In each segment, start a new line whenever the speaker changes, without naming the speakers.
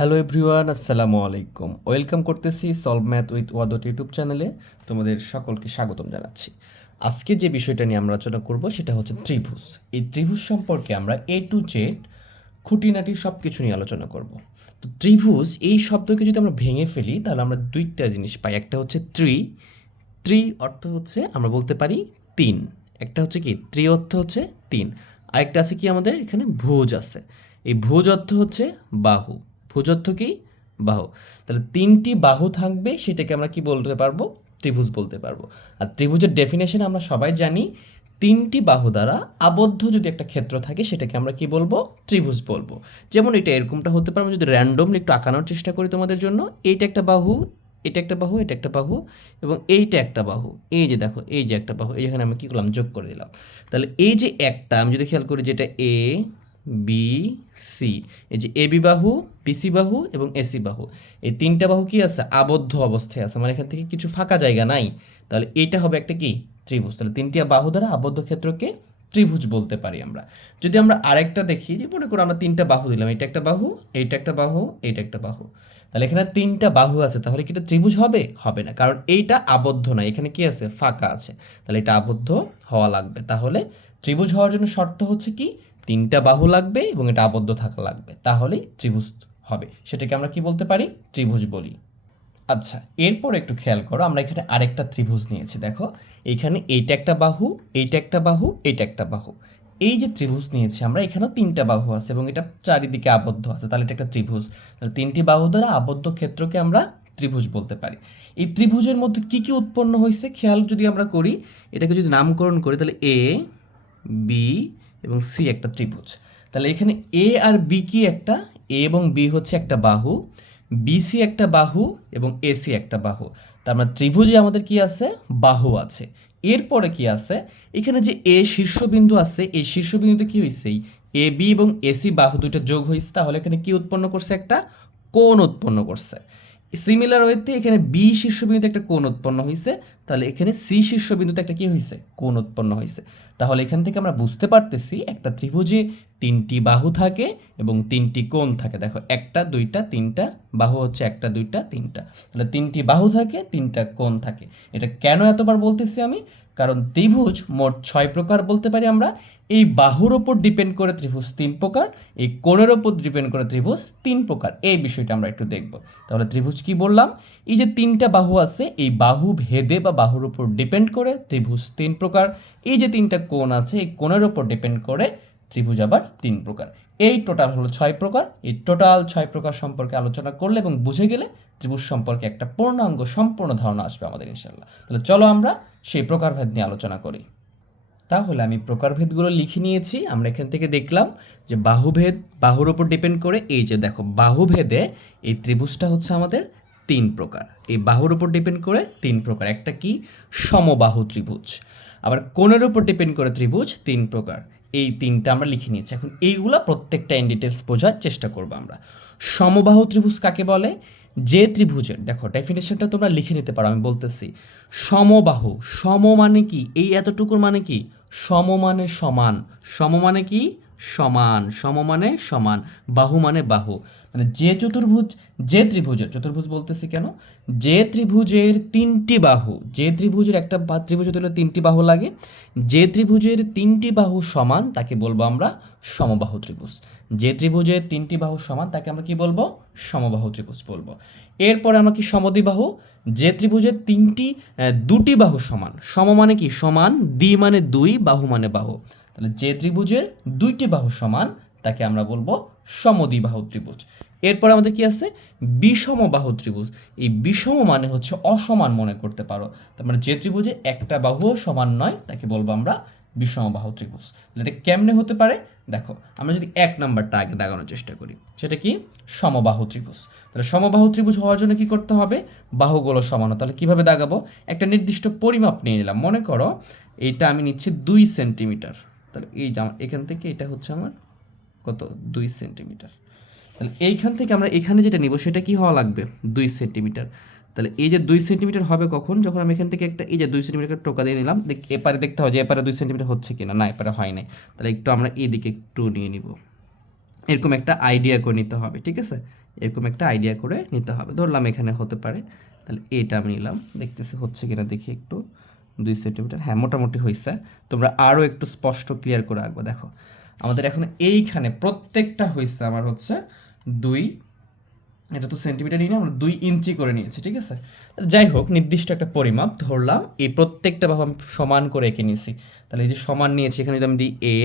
Hello everyone আসসালামু আলাইকুম welcome করতেছি সলভ ম্যাথ উইথ ওয়াদত ইউটিউব চ্যানেলে তোমাদের সকলকে স্বাগতম জানাচ্ছি। আজকে যে বিষয়টা নিয়ে আমরা আলোচনা করব সেটা হচ্ছে ত্রিভুজ। এই ত্রিভুজ সম্পর্কে আমরা এ টু জেড খুঁটিনাটি সব কিছু নিয়ে আলোচনা করব। তো ত্রিভুজ, এই শব্দকে যদি আমরা ভেঙে ফেলি, তাহলে আমরা দুইটা জিনিস পাই। একটা হচ্ছে ত্রি। ত্রি অর্থ হচ্ছে, আমরা বলতে পারি তিন। একটা হচ্ছে কি, ত্রি অর্থ হচ্ছে তিন। আরেকটা আছে কি আমাদের, এখানে ভুজ আছে। এই ভুজ অর্থ হচ্ছে বাহু। ভুজ অর্থ কি? বাহু। তাহলে তিনটি বাহু থাকবে, সেটাকে আমরা কি বলতে পারব? ত্রিভুজ বলতে পারব। আর ত্রিভুজের ডেফিনেশন আমরা সবাই জানি, তিনটি বাহু দ্বারা আবদ্ধ যদি একটা ক্ষেত্র থাকে, সেটাকে আমরা কি বলব? ত্রিভুজ বলব। যেমন এটা এরকমটা হতে পারে, আমি যদি র্যান্ডমলি একটু আঁকানোর চেষ্টা করি তোমাদের জন্য, এইটা একটা বাহু, এটা একটা বাহু, এটা একটা বাহু, এবং এইটা একটা বাহু। এই যে দেখো, এই যে একটা বাহু এখানে আমি কী করলাম? যোগ করে দিলাম। তাহলে এই যে একটা, আমি যদি খেয়াল করি যেটা এ বি, সি। এই যে এ বি বাহু বিসি বাহু এবং এসি বাহু। এই তিনটা বাহু কি আছে? আবদ্ধ অবস্থায় আছে। মানে এখান থেকে কিছু ফাঁকা জায়গা নাই। তাহলে এইটা হবে একটা কি? ত্রিভুজ। তাহলে তিনটি বাহু দ্বারা আবদ্ধ ক্ষেত্রকে ত্রিভুজ বলতে পারি আমরা। যদি আমরা আরেকটা দেখি, যে মনে করো আমরা তিনটা বাহু দিলাম। এটা একটা বাহু, এইটা একটা বাহু, এইটা একটা বাহু। তাহলে এখানে তিনটা বাহু আছে। তাহলে কি এটা ত্রিভুজ হবে? হবে না। কারণ এইটা আবদ্ধ নয়। এখানে কি আছে? ফাঁকা আছে। তাহলে এটা আবদ্ধ হওয়া লাগবে। তাহলে ত্রিভুজ হওয়ার জন্য শর্ত হচ্ছে কি? তিনটা বাহু লাগবে এবং এটা আবদ্ধ থাকা লাগবে। তাহলেই ত্রিভুজ হবে। সেটাকে আমরা কি বলতে পারি? ত্রিভুজ বলি। আচ্ছা এরপর একটু খেয়াল করো, আমরা এখানে আরেকটা ত্রিভুজ নিয়েছি। দেখো, এখানে এইটা একটা বাহু, এইটা একটা বাহু, এইটা একটা বাহু। এই যে ত্রিভুজ নিয়েছি আমরা, এখানেও তিনটা বাহু আছে এবং এটা চারিদিকে আবদ্ধ আছে। তাহলে এটা একটা ত্রিভুজ। তাহলে তিনটি বাহু দ্বারা আবদ্ধ ক্ষেত্রকে আমরা ত্রিভুজ বলতে পারি। এই ত্রিভুজের মধ্যে কি কি উৎপন্ন হয়েছে? খেয়াল যদি আমরা করি, এটাকে যদি নামকরণ করি, তাহলে এ বি এবং সি একটা ত্রিভুজ। তাহলে এখানে এ আর বি কি একটা? এ এবং বি হচ্ছে একটা বাহু বিসি একটা বাহু এবং এসি একটা বাহু। তার মানে ত্রিভুজে আমাদের কি আছে? বাহু আছে। এরপরে কি আছে? এখানে যে এ শীর্ষবিন্দু আছে, এই শীর্ষবিন্দুতে কি হয়েছে এ বি এবং এসি বাহু দুইটা যোগ হয়েছে তাহলে এখানে কি উৎপন্ন করছে? একটা কোণ উৎপন্ন করছে। সিমিলার ওয়েতে এখানে বি শীর্ষবিন্দুতে একটা কোণ উৎপন্ন হয়েছে তাহলে এখানে সি শীর্ষবিন্দুতে একটা কি হয়েছে কোণ উৎপন্ন হয়েছে তাহলে এখান থেকে আমরা বুঝতে পারতেছি একটা ত্রিভুজে তিনটি বাহু থাকে এবং তিনটি কোণ থাকে। দেখো, একটা, দুইটা, তিনটা, বাহু হচ্ছে একটা, দুইটা, তিনটা। তাহলে তিনটি বাহু থাকে, তিনটা কোণ থাকে। এটা কেন এতবার বলতেছি আমি? কারণ ত্রিভুজ মোট ছয় প্রকার বলতে পারি আমরা। এই বাহুর ওপর ডিপেন্ড করে ত্রিভুজ তিন প্রকার, এই কোণের ওপর ডিপেন্ড করে ত্রিভুজ তিন প্রকার। এই বিষয়টা আমরা একটু দেখব। তাহলে ত্রিভুজ কি বললাম? এই যে তিনটা বাহু আছে, এই বাহু ভেদে বা বাহুর ওপর ডিপেন্ড করে ত্রিভুজ তিন প্রকার। এই যে তিনটা কোণ আছে, এই কোণের ওপর ডিপেন্ড করে ত্রিভুজ আবার তিন প্রকার। এই টোটাল হলো ছয় প্রকার। এই টোটাল ছয় প্রকার সম্পর্কে আলোচনা করলে এবং বুঝে গেলে ত্রিভুজ সম্পর্কে একটা পূর্ণাঙ্গ সম্পূর্ণ ধারণা আসবে আমাদের ইনশাল্লাহ তাহলে চলো আমরা সেই প্রকারভেদ নিয়ে আলোচনা করি। তাহলে আমি প্রকারভেদগুলো লিখে নিয়েছি। আমরা এখান থেকে দেখলাম যে বাহুভেদ, বাহুর ওপর ডিপেন্ড করে এই যে দেখো, বাহুভেদে এই ত্রিভুজটা হচ্ছে আমাদের তিন প্রকার। এই বাহুর উপর ডিপেন্ড করে তিন প্রকার। একটা কি? সমবাহু ত্রিভুজ। আবার কোণের উপর ডিপেন্ড করে ত্রিভুজ, তিন প্রকার। এই তিনটা আমরা লিখে নিয়েছি। এখন এইগুলা প্রত্যেকটা ইন ডিটেলস বোঝার চেষ্টা করব আমরা। সমবাহু ত্রিভুজ কাকে বলে? যে ত্রিভুজের, দেখো ডেফিনেশনটা তোমরা লিখে নিতে পারো, আমি বলতেছি। সমবাহু, সম মানে কি? এই এতটুকুর মানে কি? সম মানে সমান। সম মানে কি? সমান। সম মানে সমান। বাহু মানে বাহু। মানে যে চতুর্ভুজ, যে ত্রিভুজের চতুর্ভুজ বলতেছি কেন? যে ত্রিভুজের তিনটি বাহু, যে ত্রিভুজের একটা ত্রিভুজ হলে তিনটি বাহু লাগে। যে ত্রিভুজের তিনটি বাহু সমান, তাকে বলব আমরা সমবাহু ত্রিভুজ। যে ত্রিভুজের তিনটি বাহু সমান, তাকে আমরা কি বলব? সমবাহু ত্রিভুজ বলব। এরপরে আমরা কি সমদ্বিবাহু যে ত্রিভুজের তিনটি দুটি বাহু সমান। সম মানে কি? সমান, দ্বি মানে দুই, বাহু মানে বাহু। তাহলে যে ত্রিভুজের দুইটি বাহু সমান তাকে আমরা বলব সমদ্বিবাহু ত্রিভুজ। এরপর আমাদের কি আছে? বিষম বাহু ত্রিভুজ। এই বিষম মানে হচ্ছে অসমান মনে করতে পারো। তার মানে যে ত্রিভুজে একটা বাহুও সমান নয়, তাকে বলব আমরা বিষম বাহু ত্রিভুজ এটা কেমনে হতে পারে? দেখো, আমরা যদি এক নাম্বারটা আগে দাগানোর চেষ্টা করি, সেটা কি? সমবাহু ত্রিভুজ। তাহলে সমবাহু ত্রিভুজ হওয়ার জন্য কি করতে হবে? বাহুগুলো সমান। তাহলে কীভাবে দাগাবো একটা নির্দিষ্ট পরিমাপ নিয়ে নিলাম। মনে করো, এইটা আমি নিচ্ছি দুই সেন্টিমিটার। তাহলে এই যে এখান থেকে এটা হচ্ছে আমার কত? দুই সেন্টিমিটার। তাহলে এইখান থেকে আমরা এখানে যেটা নিব, সেটা কি হওয়া লাগবে? দুই সেন্টিমিটার। তাহলে এই যে দুই সেন্টিমিটার হবে কখন? যখন আমি এখান থেকে একটা, এই যে দুই সেন্টিমিটার টোকা দিয়ে নিলাম, দেখ, এপারে দেখতে হয় যে এপারে দুই সেন্টিমিটার হচ্ছে কিনা। না, এপারে হয় নাই। তাহলে একটু আমরা এই দিকে একটু নিয়ে নিব। এরকম একটা আইডিয়া করে নিতে হবে, ঠিক আছে? এরকম একটা আইডিয়া করে নিতে হবে। ধরলাম এখানে হতে পারে। তাহলে এটা আমি নিলাম। দেখতেছি হচ্ছে কিনা, দেখি একটু। দুই সেন্টিমিটার। হ্যাঁ মোটামুটি হয়েছে তোমরা আরও একটু স্পষ্ট ক্লিয়ার করে রাখব দেখো। আমাদের এখন এইখানে প্রত্যেকটা হয়েছে আমার হচ্ছে দুই, এটা তো সেন্টিমিটার নিয়ে আমরা দুই ইঞ্চি করে নিয়েছি, ঠিক আছে? যাই হোক, নির্দিষ্ট একটা পরিমাপ ধরলাম, এই প্রত্যেকটা বাহু আমি সমান করে এঁকে নিয়েছি। তাহলে এই যে সমান নিয়েছি, এখানে যদি আমি দিই এ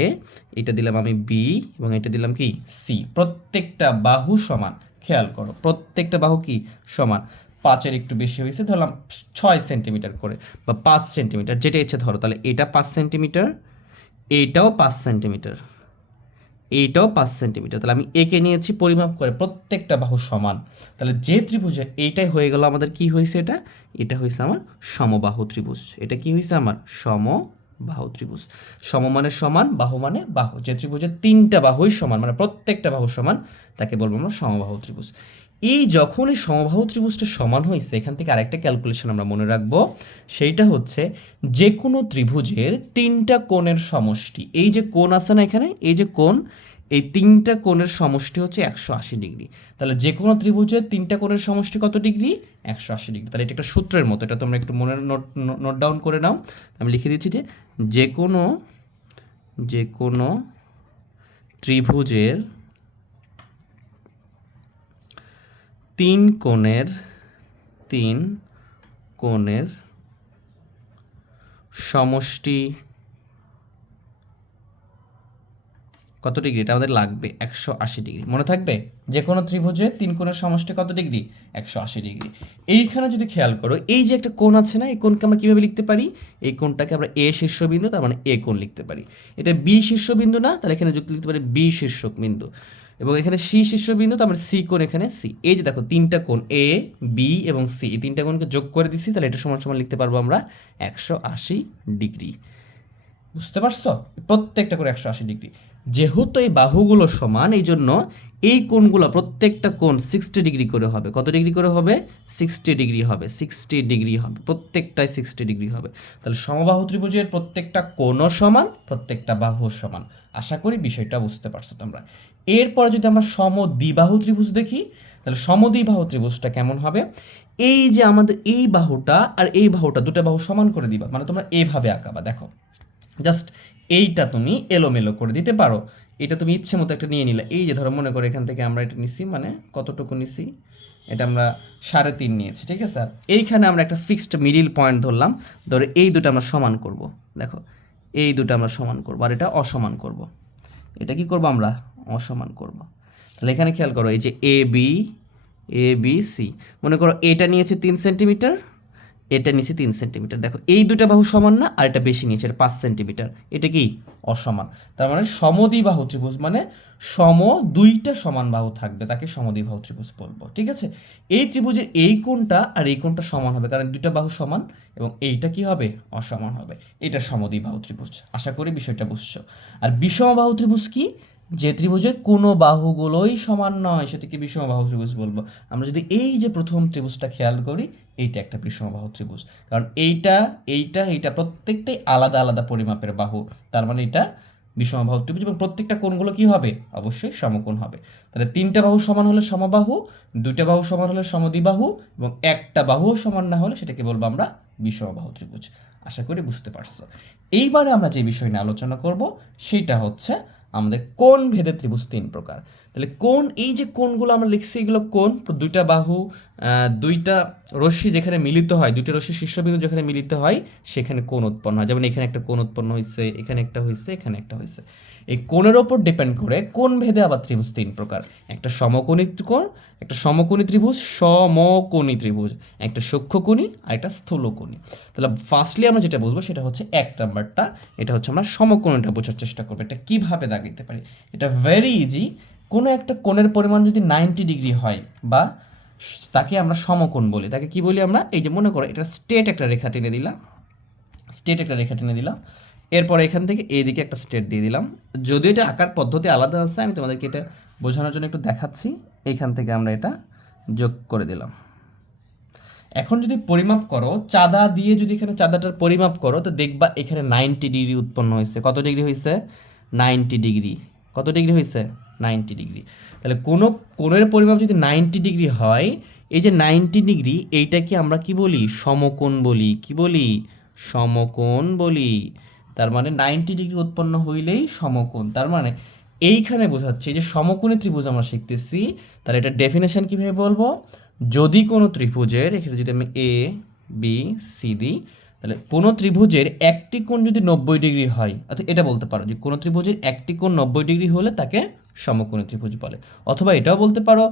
এটা দিলাম আমি বি এবং এটা দিলাম কি? সি প্রত্যেকটা বাহু সমান, খেয়াল করো, প্রত্যেকটা বাহু কি? সমান। পাঁচের একটু বেশি হয়েছে ধরলাম ছয় সেন্টিমিটার করে, বা পাঁচ সেন্টিমিটার যেটা ইচ্ছে ধরো, তাহলে এটা পাঁচ সেন্টিমিটার এইটাও পাঁচ সেন্টিমিটার এইটাও পাঁচ সেন্টিমিটার। তাহলে আমি একে নিয়েছি, পরিমাপ করে প্রত্যেকটা বাহু সমান। তাহলে যে ত্রিভুজে এইটাই হয়ে গেল আমাদের, কি হয়েছে এটা? এটা হয়েছে আমার সমবাহু ত্রিভুজ। এটা কি হয়েছে আমার? সম বাহু ত্রিভুজ। সম মানে সমান, বাহু মানে বাহু। যে ত্রিভুজের তিনটা বাহুই সমান মানে প্রত্যেকটা বাহু সমান, তাকে বলব আমরা সমবাহু ত্রিভুজ। এই যখন এই সমবাহু ত্রিভুজটা সমান হয়েছে, এখান থেকে আরেকটা ক্যালকুলেশন আমরা মনে রাখব। সেইটা হচ্ছে যে কোনো ত্রিভুজের তিনটা কোণের সমষ্টি। এই যে কোণ আছে না এখানে? এই যে কোণ, এই তিনটা কোণের সমষ্টি হচ্ছে একশো আশি ডিগ্রি। তাহলে যে কোনো ত্রিভুজের তিনটা কোণের সমষ্টি কত ডিগ্রি? একশো আশি ডিগ্রি। তাহলে এটা একটা সূত্রের মতো, এটা তোমরা একটু মনে নোট নোট ডাউন করে নাও। আমি লিখে দিচ্ছি যে যে কোনো যে কোনো ত্রিভুজের তিন কোণের তিন কোণের সমষ্টি কত ডিগ্রি? এটা আমাদের লাগবে একশো আশি ডিগ্রি। মনে থাকবে? যে কোনো ত্রিভুজের তিন কোণের সমষ্টি কত ডিগ্রি? একশো আশি ডিগ্রি। এইখানে যদি খেয়াল করো, এই যে একটা কোণ আছে না, এই কোণকে আমরা কীভাবে লিখতে পারি? এই কোণটাকে আমরা এ শীর্ষবিন্দু, তার মানে এ কোণ লিখতে পারি। এটা বি শীর্ষবিন্দু না, তাহলে এখানে যুক্ত লিখতে পারি বি শীর্ষক বিন্দু। এবং এখানে সি শীর্ষবিন্দু তারপরে আমরা সি কোন এখানে, সি। এই যে দেখো, তিনটা কোন এ বি এবং সি এই তিনটা কোনকে যোগ করে দিছি, তাহলে এটা সমান সমান লিখতে পারব আমরা একশো আশি ডিগ্রি। বুঝতে পারছ? প্রত্যেকটা করে একশো আশি ডিগ্রি। যেহেতু এই বাহুগুলো সমান এই জন্য এই কোণগুলো প্রত্যেকটা কোণ সিক্সটি ডিগ্রি করে হবে। কত ডিগ্রি করে হবে? সিক্সটি ডিগ্রি হবে সিক্সটি ডিগ্রি হবে, প্রত্যেকটাই সিক্সটি ডিগ্রি হবে। তাহলে সমবাহু ত্রিভুজের প্রত্যেকটা কোণও সমান, প্রত্যেকটা বাহু সমান। আশা করি বিষয়টা বুঝতে পারছ তোমরা। এরপরে যদি আমরা সমদ্বিবাহু ত্রিভুজ দেখি, তাহলে সমদ্বিবাহু ত্রিভুজটা কেমন হবে? এই যে আমাদের এই বাহুটা আর এই বাহুটা দুটো বাহু সমান করে দিবা মানে তোমরা এইভাবে আঁকাবা, দেখো। জাস্ট এইটা তুমি এলোমেলো করে দিতে পারো। এটা তুমি ইচ্ছে মতো একটা নিয়ে নিলে। এই যে ধরো মনে করো এখান থেকে আমরা এটা নিছি মানে কতটুকু নিছি? এটা আমরা সাড়ে তিন নিয়েছি, ঠিক আছে? আর এইখানে আমরা একটা ফিক্সড মিডিল পয়েন্ট ধরলাম। ধরো এই দুটো আমরা সমান করব। দেখো, এই দুটো আমরা সমান করব আর এটা অসমান করব। এটা কি করব আমরা? অসমান করব। তাহলে এখানে খেয়াল করো, এই যে A B A B C মনে করো এটা নিয়েছে তিন সেন্টিমিটার এটা নিচে তিন সেন্টিমিটার। দেখো, এই দুটা বাহু সমান না, আর এটা বেশি এটা পাঁচ সেন্টিমিটার। এটা কি? অসমান। তার মানে সমদ্বিবাহু ত্রিভুজ মানে সম দুইটা সমান বাহু থাকবে, তাকে সমদ্বিবাহু ত্রিভুজ বলব, ঠিক আছে? এই ত্রিভুজের এই কোণটা আর এই কোণটা সমান হবে, কারণ দুইটা বাহু সমান, এবং এইটা কি হবে? অসমান হবে। এটা সমদ্বিবাহু ত্রিভুজ। আশা করি বিষয়টা বুঝছ। আর বিষমবাহু ত্রিভুজ কি? যে ত্রিভুজের কোনো বাহুগুলোই সমান নয়, সেটাকে বিষমবাহু ত্রিভুজ বলব। আমরা যদি এই যে প্রথম ত্রিভুজটা খেয়াল করি, এইটা একটা বিষমবাহু ত্রিভুজ। কারণ এইটা এইটা এইটা প্রত্যেকটাই আলাদা আলাদা পরিমাপের বাহু। তার মানে এটা বিষমবাহু ত্রিভুজ এবং প্রত্যেকটা কোণগুলো কি হবে? অবশ্যই সমকোণ হবে। তাহলে তিনটা বাহু সমান হলে সমবাহু, দুইটা বাহু সমান হলে সমদ্বিবাহু এবং একটা বাহুও সমান না হলে সেটাকে বলব আমরা বিষমবাহু ত্রিভুজ। আশা করি বুঝতে পারছ। এইবারে আমরা যে বিষয় নিয়ে আলোচনা করব, সেটা হচ্ছে আমাদের কোন ভেদে ত্রিভুজ তিন প্রকার? তাহলে কোন, এই যে কোনগুলো আমরা লিখছি, এগুলো কোন? দুইটা বাহু দুইটা রশ্মি যেখানে মিলিত হয়, দুইটা রশ্মি শীর্ষবিন্দু যেখানে মিলিত হয়, সেখানে কোন উৎপন্ন হয়। যেমন এখানে একটা কোন উৎপন্ন হয়েছে এখানে একটা হয়েছে এখানে একটা হয়েছে এই কোণের ওপর ডিপেন্ড করে কোন ভেদে আবার ত্রিভুজ তিন প্রকার। একটা সমকোণী কোণ একটা সমকোণী ত্রিভুজ সমকোণী ত্রিভুজ, একটা সূক্ষ্মকোণী আর একটা স্থূলকোণী। তাহলে ফার্স্টলি আমরা যেটা বুঝব সেটা হচ্ছে এক নাম্বারটা, এটা হচ্ছে আমরা সমকোণীটা বোঝার চেষ্টা করব, এটা কীভাবে দাগাইতে পারি। এটা ভেরি ইজি কোনো একটা কোণের পরিমাণ যদি নাইনটি ডিগ্রি হয় বা তাকে আমরা সমকোণ বলি, তাকে কি বলি আমরা? এই যে মনে করো, এটা স্টেট একটা রেখা টেনে দিলাম স্টেট একটা রেখা টেনে দিলাম এরপর এখান থেকে এইদিকে একটা স্টেট দিয়ে দিলাম। যদিও এটা আঁকার পদ্ধতি আলাদা আছে, আমি তোমাদেরকে এটা বোঝানোর জন্য একটু দেখাচ্ছি। এখান থেকে আমরা এটা যোগ করে দিলাম। এখন যদি পরিমাপ করো, চাঁদা দিয়ে যদি এখানে চাঁদাটার পরিমাপ করো, তো দেখবা এখানে নাইনটি ডিগ্রি উৎপন্ন হয়েছে। কত ডিগ্রি হয়েছে? নাইনটি ডিগ্রি কত ডিগ্রি হয়েছে? নাইনটি ডিগ্রি তাহলে কোনো কোণের পরিমাপ যদি নাইনটি ডিগ্রি হয়, এই যে নাইনটি ডিগ্রি এইটাকে আমরা কি বলি? সমকোণ বলি। কি বলি? সমকোণ বলি। তার মানে নাইনটি ডিগ্রি উৎপন্ন হইলেই সমকোণ। তার মানে এইখানে বোঝাচ্ছে যে সমকোণী ত্রিভুজ আমরা শিখতেছি। তাহলে এটা ডেফিনেশন কীভাবে বলব? যদি কোনো ত্রিভুজের, এখানে যদি আমি এ বি সি দিই, তাহলে কোনো ত্রিভুজের একটি কোণ যদি নব্বই ডিগ্রি হয়, অর্থাৎ এটা বলতে পারো যে কোনো ত্রিভুজের একটি কোণ নব্বই ডিগ্রি হলে তাকে সমকোণী ত্রিভুজ বলে। অথবা এটাও বলতে পারো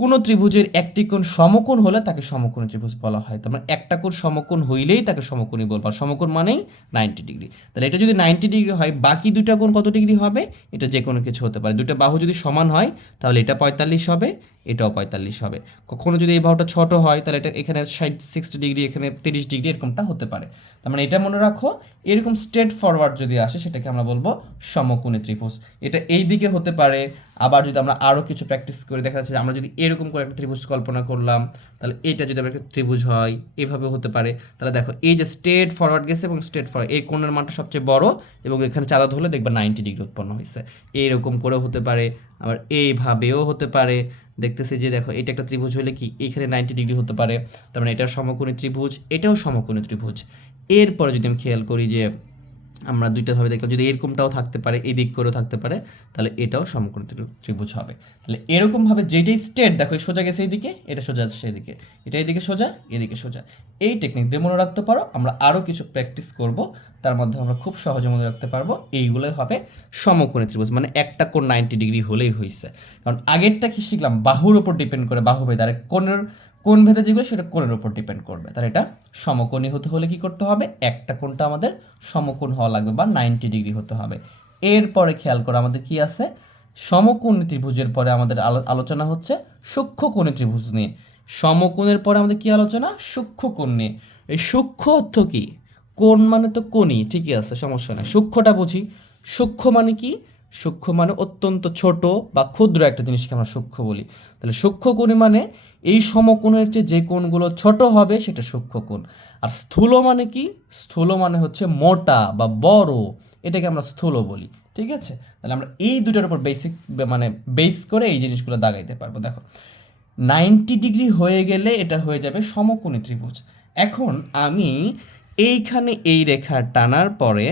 কোনো ত্রিভুজের একটি কোণ সমকোণ হলে তাকে সমকোণ ত্রিভুজ বলা হয়। তার মানে একটা কোণ সমকোণ হইলেই তাকে সমকোণই বলব। আর সমকোণ মানেই নাইনটি ডিগ্রি তাহলে এটা যদি নাইনটি ডিগ্রি হয়, বাকি দুটা কোণ কত ডিগ্রি হবে? এটা যে কোনো কিছু হতে পারে। দুটা বাহু যদি সমান হয়, তাহলে এটা পঁয়তাল্লিশ হবে। এটাও পঁয়তাল্লিশ হবে। কখনো যদি এই বাহুটা ছোট হয়, তাহলে এটা এখানে ষাট সিক্সটি ডিগ্রি এখানে তিরিশ ডিগ্রি এরকমটা হতে পারে। তার মানে এটা মনে রাখো, এরকম স্ট্রেট ফরওয়ার্ড যদি আসে, সেটাকে আমরা বলব সমকোণী ত্রিভুজ। এটা এই দিকে হতে পারে, আবার যদি আমরা আরও কিছু প্র্যাকটিস করে দেখা যাচ্ছে যে আমরা যদি এরকম করে একটা ত্রিভুজ কল্পনা করলাম, তাহলে এটা যদি আমরা একটা ত্রিভুজ হয় এভাবে হতে পারে। তাহলে দেখো, এই যে স্ট্রেট ফরওয়ার্ড গেছে এবং স্ট্রেট ফরওয়ার্ড এই কোণের মানটা সবচেয়ে বড় এবং এখানে চাঁদা ধরলে দেখবে নাইনটি ডিগ্রি উৎপন্ন হয়েছে। এইরকম করেও হতে পারে আবার এইভাবেও হতে পারে। দেখতেছি যে দেখো, এটা একটা ত্রিভুজ হলে কি এখানে নাইনটি ডিগ্রি হতে পারে। তার মানে এটা সমকোণী ত্রিভুজ, এটাও সমকোণী ত্রিভুজ। এরপরে যদি আমি খেয়াল করি যে আমরা দুইটা ভাবে দেখলাম, যদি এরকমটাও থাকতে পারে, এই দিক করেও থাকতে পারে, তাহলে এটাও সমকোণী ত্রি- ত্রিভুজ হবে। তাহলে এরকমভাবে যেটাই স্টেট দেখো সোজা গেছে এইদিকে, এটা সোজা এদিকে এটা এদিকে সোজা এদিকে সোজা। এই টেকনিক দিয়ে মনে রাখতে পারো, আমরা আরও কিছু প্র্যাকটিস করব, তার মধ্যে আমরা খুব সহজে মনে রাখতে পারব এইগুলোই হবে সমকোণী ত্রিভুজ মানে একটা কোণ নাইনটি ডিগ্রি হলেই হয়েছে কারণ আগেরটা কি শিখলাম? বাহুর উপর ডিপেন্ড করে, বাহু ভেদে, আর কোণের কোণ ভেদে যেগুলো, সেটা কোণের উপর ডিপেন্ড করবে। তার এটা সমকোণী হতে হলে কি করতে হবে? একটা কোণটা আমাদের সমকোণ হওয়া লাগবে বা নাইনটি ডিগ্রি হতে হবে। এরপরে খেয়াল করো আমাদের কি আছে? সমকোণী ত্রিভুজের পরে আমাদের আলো- আলোচনা হচ্ছে সূক্ষ্মকোণী ত্রিভুজ নিয়ে। সমকোণের পরে আমাদের কি আলোচনা? সূক্ষ্মকোণ নিয়ে। এই সূক্ষ্ম অর্থ কি? কোণ মানে তো কোণই, ঠিকই আছে, সমস্যা নেই। সূক্ষ্মটা বুঝি। সূক্ষ্ম মানে কি? সূক্ষ্ম মানে অত্যন্ত ছোট বা ক্ষুদ্র একটা জিনিসকে আমরা সূক্ষ্ম বলি। তাহলে সূক্ষ্ম কোণ মানে এই সমকোণের চেয়ে যে কোণগুলো ছোট হবে সেটা সূক্ষ্ম কোণ। আর স্থূল মানে কি? স্থূল মানে হচ্ছে মোটা বা বড়, এটাকে আমরা স্থূল বলি। ঠিক আছে? তাহলে আমরা এই দুটার উপর বেসিক মানে বেস করে এই জিনিসগুলো দাগাইতে পারব। দেখো নাইনটি ডিগ্রি হয়ে গেলে এটা হয়ে যাবে সমকোণী ত্রিভুজ। এখন আমি এইখানে এই রেখা টানার পরে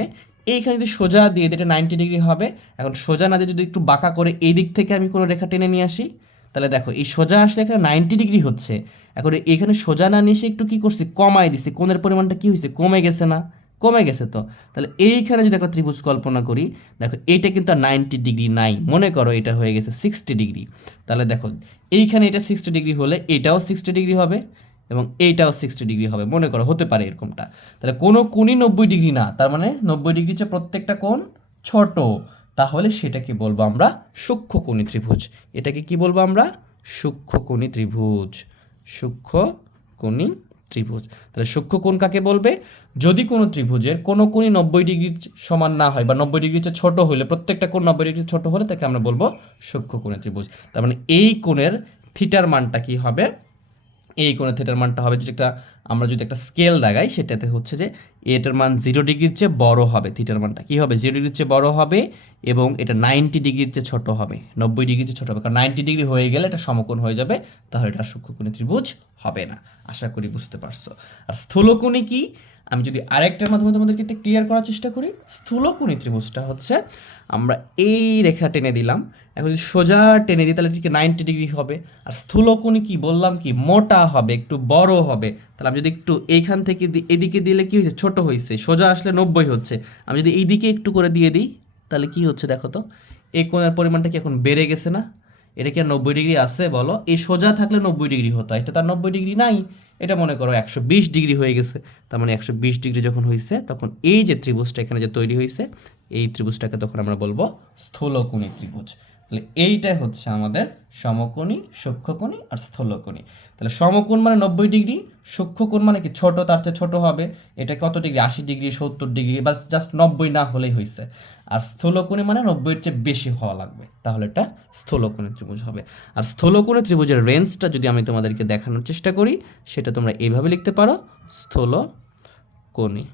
এইখানে যদি সোজা দিয়ে দিই, এটা নাইনটি ডিগ্রি হবে। এখন সোজা না দিয়ে যদি একটু বাঁকা করে এই দিক থেকে আমি কোনো রেখা টেনে নিয়ে আসি তাহলে দেখো এই সোজা আসলে এখানে নাইনটি ডিগ্রি হচ্ছে। এখন এখানে সোজা না নিয়ে একটু কী করছি? কমাই দিছি। কোণের পরিমাণটা কী হয়েছে? কমে গেছে না। কমে গেছে তো। তাহলে এইখানে যদি একটা ত্রিভুজ কল্পনা করি দেখো এইটা কিন্তু আর নাইনটি ডিগ্রি নাই। মনে করো এটা হয়ে গেছে সিক্সটি ডিগ্রি তাহলে দেখো এইখানে এটা সিক্সটি ডিগ্রি হলে এটাও সিক্সটি ডিগ্রি হবে। এবং এইটাও সিক্সটি ডিগ্রি হবে। মনে করো, হতে পারে এরকমটা। তাহলে কোনো কোণই নব্বই ডিগ্রি না, তার মানে নব্বই ডিগ্রি চেয়ে প্রত্যেকটা কোণ ছোট। তাহলে সেটাকে বলব আমরা সূক্ষ্মকোণী ত্রিভুজ। এটাকে কি বলব আমরা? সূক্ষ্মকোণী ত্রিভুজ। সূক্ষ্মকোণী ত্রিভুজ। তাহলে সূক্ষ্মকোণ কাকে বলবে? যদি কোনো ত্রিভুজের কোনো কোণই নব্বই ডিগ্রির সমান না হয় বা নব্বই ডিগ্রির চেয়ে ছোট হলে, প্রত্যেকটা কোণ নব্বই ডিগ্রি ছোট হলে, তাকে আমরা বলব সূক্ষ্মকোণী ত্রিভুজ। তার মানে এই কোণের থিটার মানটা কি হবে? এই কোণের থেটার মানটা হবে, যদি একটা, আমরা যদি একটা স্কেল দাগাই সেটাতে হচ্ছে যে এটার মান জিরো ডিগ্রির চেয়ে বড় হবে থিটার মানটা। কী হবে? জিরো ডিগ্রির চেয়ে বড় হবে এবং এটা নাইনটি ডিগ্রির চেয়ে ছোটো হবে। নব্বই ডিগ্রির চেয়ে ছোট হবে। কারণ নাইনটি ডিগ্রি হয়ে গেলে এটা সমকোণ হয়ে যাবে, তাহলে এটা সূক্ষ্মকোণী ত্রিভুজ হবে না। আশা করি বুঝতে পারছ। আর স্থূলকোণী কি? আমি যদি আরেকটার মাধ্যমে তোমাদেরকে একটা ক্লিয়ার করার চেষ্টা করি, স্থূলকোণী ত্রিভুজটা হচ্ছে আমরা এই রেখা টেনে দিলাম। এখন যদি সোজা টেনে দিই, তাহলে ঠিক নাইনটি ডিগ্রি হবে। আর স্থূলকোণী কি বললাম কি? মোটা হবে, একটু বড় হবে। তাহলে আমি যদি একটু এইখান থেকে এদিকে দিলে কি হয়েছে? ছোট হয়েছে। সোজা আসলে নব্বই হচ্ছে। আমি যদি এইদিকে একটু করে দিয়ে দিই, তাহলে কি হচ্ছে দেখো তো? এই কোণের পরিমাণটা কি এখন বেড়ে গেছে না? এটা কি আর নব্বই ডিগ্রি আছে বলো? এই সোজা থাকলে নব্বই ডিগ্রি হতো, এটা তার নব্বই ডিগ্রি নাই। এটা মনে করো একশো বিশ ডিগ্রি হয়ে গেছে। তার মানে একশো বিশ ডিগ্রি যখন হয়েছে তখন এই যে ত্রিভুজটা এখানে যে তৈরি হয়েছে এই ত্রিভুজটাকে তখন আমরা বলব স্থূলকোণী ত্রিভুজ। তাহলে এইটাই হচ্ছে আমাদের সমকোণী, সূক্ষ্মকোণী আর স্থূলকোণী। তাহলে সমকোণ মানে নব্বই ডিগ্রি, সূক্ষ্মকোণ মানে কি ছোট, তার চেয়ে ছোট হবে। এটা কত ডিগ্রি? আশি ডিগ্রি, সত্তর ডিগ্রি, বা জাস্ট নব্বই না হলেই হয়েছে আর স্থূলকোণী মানে নব্বইয়ের চেয়ে বেশি হওয়া লাগবে। তাহলে এটা স্থূলকোণী ত্রিভুজ হবে। আর স্থূলকোণী ত্রিভুজের রেঞ্জটা যদি আমি তোমাদেরকে দেখানোর চেষ্টা করি, সেটা তোমরা এইভাবে লিখতে পারো, স্থূলকোণী।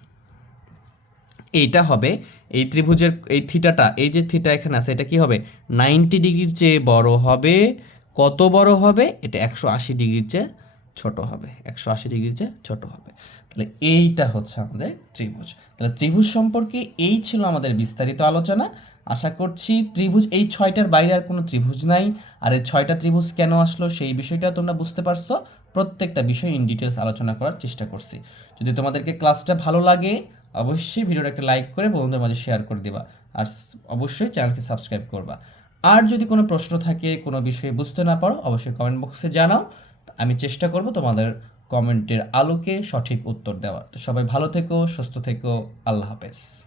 এইটা হবে, এই ত্রিভুজের, এই থিটাটা, এই যে থিটা এখানে আছে, এটা কি হবে? নাইনটি ডিগ্রির চেয়ে বড় হবে, কত বড় হবে? এটা একশো আশি ডিগ্রির চেয়ে ছোট হবে, একশো আশি ডিগ্রির চেয়ে ছোট হবে। তাহলে এইটা হচ্ছে আমাদের ত্রিভুজ। তাহলে ত্রিভুজ সম্পর্কে এই ছিল আমাদের বিস্তারিত আলোচনা। আশা করছি ত্রিভুজ, এই ছয়টার বাইরে আর কোনো ত্রিভুজ নাই। আর এই ছয়টা ত্রিভুজ কেন আসলো সেই বিষয়টা তোমরা বুঝতে পারছ। প্রত্যেকটা বিষয় ইন ডিটেলস আলোচনা করার চেষ্টা করছি। যদি তোমাদেরকে ক্লাসটা ভালো লাগে অবশ্যই ভিডিওটা একটা লাইক করে বন্ধুদের মাঝে শেয়ার করে দেবা আর অবশ্যই চ্যানেলকে সাবস্ক্রাইব করবা। আর যদি কোনো প্রশ্ন থাকে, কোনো বিষয়ে বুঝতে না পারো, অবশ্যই কমেন্ট বক্সে জানাও। আমি চেষ্টা করব তোমাদের কমেন্টের আলোকে সঠিক উত্তর দেওয়ার। তো সবাই ভালো থেকো, সুস্থ থেকো, আল্লাহ হাফেজ।